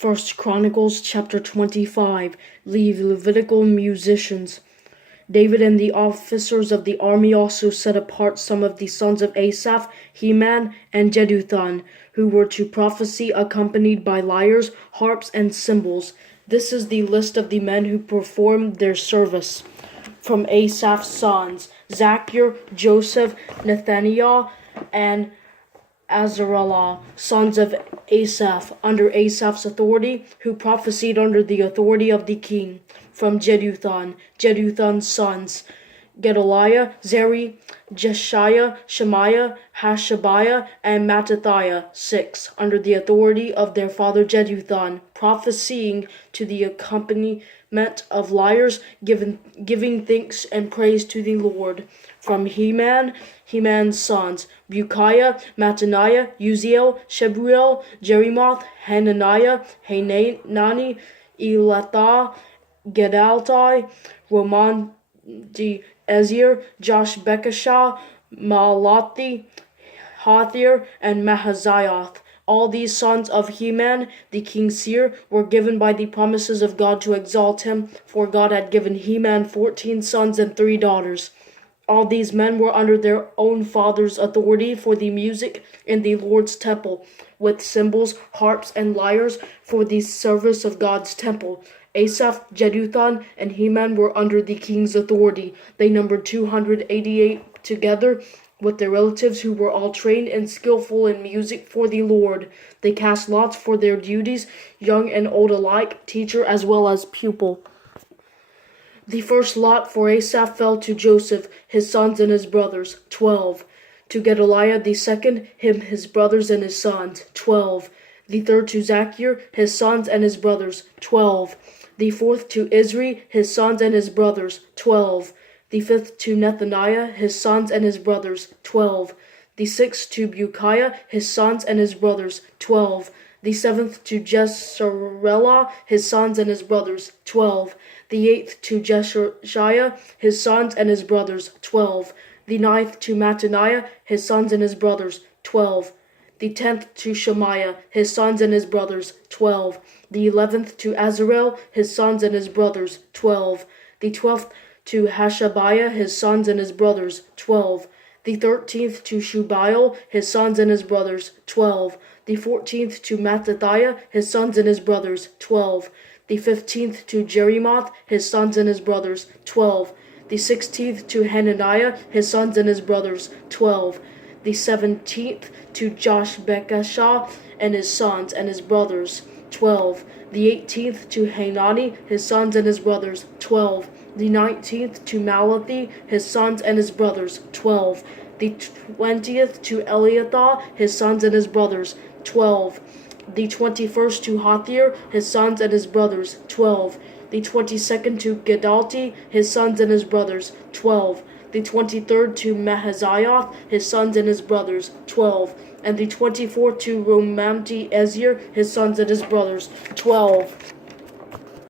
First Chronicles Chapter 25. Levitical musicians. David and the officers of the army also set apart some of the sons of Asaph, Heman, and Jeduthun, who were to prophesy accompanied by lyres, harps, and cymbals. This is the list of the men who performed their service. From Asaph's sons, Zachar, Joseph, Nethaniah, and Azarellah, sons of Asaph, under Asaph's authority, who prophesied under the authority of the king. From Jeduthun, Jeduthun's sons, Gedaliah, Zeri, Jeshiah, Shemaiah, Hashabiah, and Mattathiah, 6, under the authority of their father Jeduthun, prophesying to the accompaniment of lyres, giving thanks and praise to the Lord. From Heman, Heman's sons, Bukiah, Mattaniah, Uziel, Shebuel, Jerimoth, Hananiah, Hanani, Elathah, Gedaltai, Romandi, Ezir, Josh Bekashah, Malathi, Hathir, and Mahazioth. All these sons of Heman, the king's seer, were given by the promises of God to exalt him, for God had given Heman 14 sons and 3 daughters. All these men were under their own father's authority for the music in the Lord's temple, with cymbals, harps, and lyres for the service of God's temple. Asaph, Jeduthun, and Heman were under the king's authority. They numbered 288 together, with their relatives who were all trained and skillful in music for the Lord. They cast lots for their duties, young and old alike, teacher as well as pupil. The first lot for Asaph fell to Joseph, his sons and his brothers, 12. To Gedaliah the second, him, his brothers and his sons, 12. The third to Zachar, his sons and his brothers, 12. The fourth to Isri, his sons and his brothers, 12. The fifth to Nethaniah, his sons and his brothers, 12. The sixth to Bukiah, his sons and his brothers, 12. The seventh to Jesarellah, his sons and his brothers, 12. The eighth to Jeshiah, his sons and his brothers, 12. The ninth to Mattaniah, his sons and his brothers, 12. The 10th to Shemaiah, his sons and his brothers, 12. The 11th to Azarel, his sons and his brothers, 12. The 12th to Hashabiah, his sons and his brothers, 12. The 13th to Shubael, his sons and his brothers, 12. The 14th to Mattathiah, his sons and his brothers, 12. The 15th to Jerimoth, his sons and his brothers, 12. The 16th to Hananiah, his sons and his brothers, 12. The 17th to Josh Bekashah and his sons and his brothers, 12. The 18th to Hanani, his sons and his brothers, 12. The 19th to Malathi, his sons and his brothers, 12. The 20th to Eliathah, his sons and his brothers, 12. The 21st to Hathir, his sons and his brothers, 12. The 22nd to Gedalti, his sons and his brothers, 12. The 23rd to Mahazioth, his sons and his brothers, 12. And the 24th to Romamti Ezir, his sons and his brothers, 12.